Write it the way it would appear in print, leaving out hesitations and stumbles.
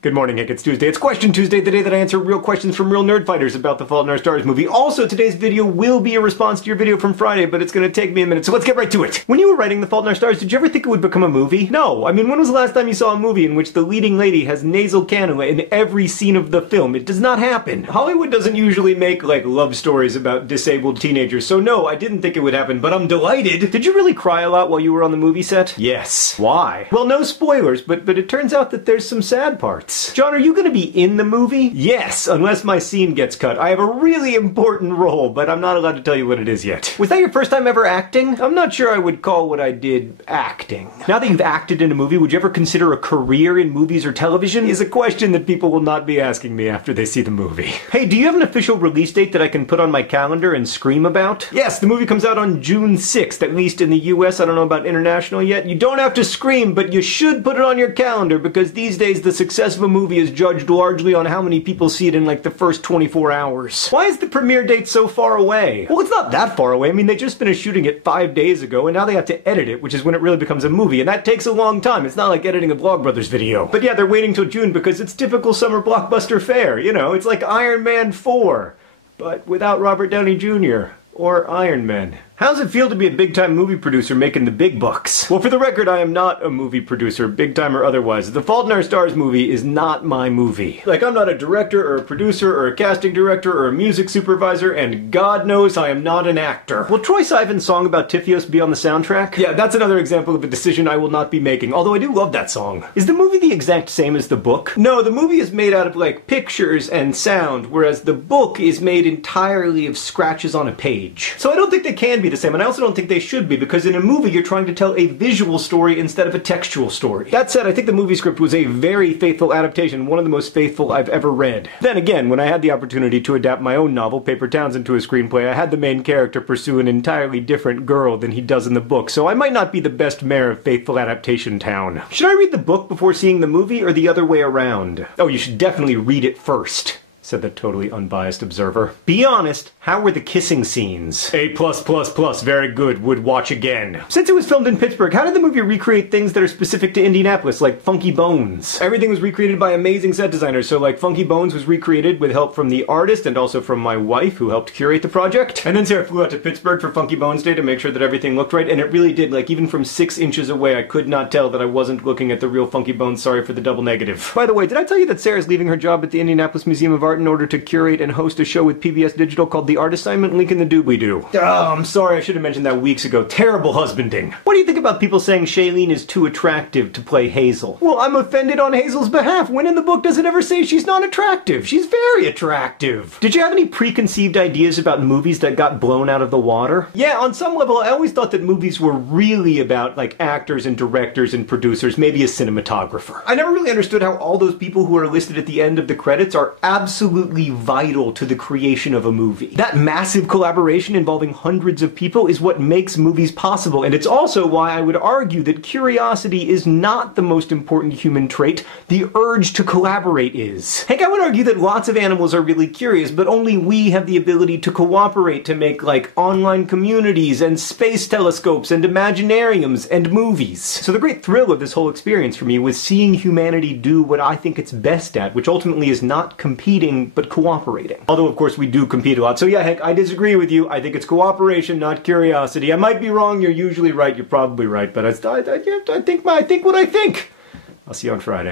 Good morning, Hank. It's Tuesday. It's Question Tuesday, the day that I answer real questions from real nerd fighters about The Fault in Our Stars movie. Also, today's video will be a response to your video from Friday, but it's gonna take me a minute, so let's get right to it. When you were writing The Fault in Our Stars, did you ever think it would become a movie? No. I mean, when was the last time you saw a movie in which the leading lady has nasal cannula in every scene of the film? It does not happen. Hollywood doesn't usually make, like, love stories about disabled teenagers, so no, I didn't think it would happen, but I'm delighted. Did you really cry a lot while you were on the movie set? Yes. Why? Well, no spoilers, but it turns out that there's some sad parts. John, are you gonna be in the movie? Yes, unless my scene gets cut. I have a really important role, but I'm not allowed to tell you what it is yet. Was that your first time ever acting? I'm not sure I would call what I did acting. Now that you've acted in a movie, would you ever consider a career in movies or television? Is a question that people will not be asking me after they see the movie. Hey, do you have an official release date that I can put on my calendar and scream about? Yes, the movie comes out on June 6th, at least in the US. I don't know about international yet. You don't have to scream, but you should put it on your calendar because these days the success of a movie is judged largely on how many people see it in like the first 24 hours. Why is the premiere date so far away? Well, it's not that far away. I mean, they just finished shooting it 5 days ago, and now they have to edit it, which is when it really becomes a movie, and that takes a long time. It's not like editing a Vlogbrothers video. But yeah, they're waiting till June because it's typical summer blockbuster fare. You know, it's like Iron Man 4, but without Robert Downey Jr. or Iron Man. How does it feel to be a big-time movie producer making the big bucks? Well, for the record, I am not a movie producer, big-time or otherwise. The Fault in Our Stars movie is not my movie. Like, I'm not a director or a producer or a casting director or a music supervisor, and God knows I am not an actor. Will Troye Sivan's song about Tiffios be on the soundtrack? Yeah, that's another example of a decision I will not be making, although I do love that song. Is the movie the exact same as the book? No, the movie is made out of, like, pictures and sound, whereas the book is made entirely of scratches on a page. So I don't think they can be the same, and I also don't think they should be, because in a movie you're trying to tell a visual story instead of a textual story. That said, I think the movie script was a very faithful adaptation, one of the most faithful I've ever read. Then again, when I had the opportunity to adapt my own novel, Paper Towns, into a screenplay, I had the main character pursue an entirely different girl than he does in the book, so I might not be the best mayor of faithful adaptation town. Should I read the book before seeing the movie, or the other way around? Oh, you should definitely read it first, said the totally unbiased observer. Be honest, how were the kissing scenes? A+++, very good, would watch again. Since it was filmed in Pittsburgh, how did the movie recreate things that are specific to Indianapolis, like Funky Bones? Everything was recreated by amazing set designers, so like Funky Bones was recreated with help from the artist and also from my wife, who helped curate the project. And then Sarah flew out to Pittsburgh for Funky Bones Day to make sure that everything looked right, and it really did. Like, even from 6 inches away, I could not tell that I wasn't looking at the real Funky Bones. Sorry for the double negative. By the way, did I tell you that Sarah's leaving her job at the Indianapolis Museum of Art in order to curate and host a show with PBS Digital called The Art Assignment? Link in the doobly-doo. Oh, I'm sorry, I should have mentioned that weeks ago. Terrible husbanding. What do you think about people saying Shailene is too attractive to play Hazel? Well, I'm offended on Hazel's behalf. When in the book does it ever say she's not attractive? She's very attractive. Did you have any preconceived ideas about movies that got blown out of the water? Yeah, on some level, I always thought that movies were really about, like, actors and directors and producers, maybe a cinematographer. I never really understood how all those people who are listed at the end of the credits are absolutely vital to the creation of a movie. That massive collaboration involving hundreds of people is what makes movies possible, and it's also why I would argue that curiosity is not the most important human trait. The urge to collaborate is. Heck, I would argue that lots of animals are really curious, but only we have the ability to cooperate to make, like, online communities and space telescopes and imaginariums and movies. So the great thrill of this whole experience for me was seeing humanity do what I think it's best at, which ultimately is not competing, but cooperating. Although, of course, we do compete a lot. So yeah, Hank, I disagree with you. I think it's cooperation, not curiosity. I might be wrong. You're usually right. You're probably right. But I think what I think. I'll see you on Friday.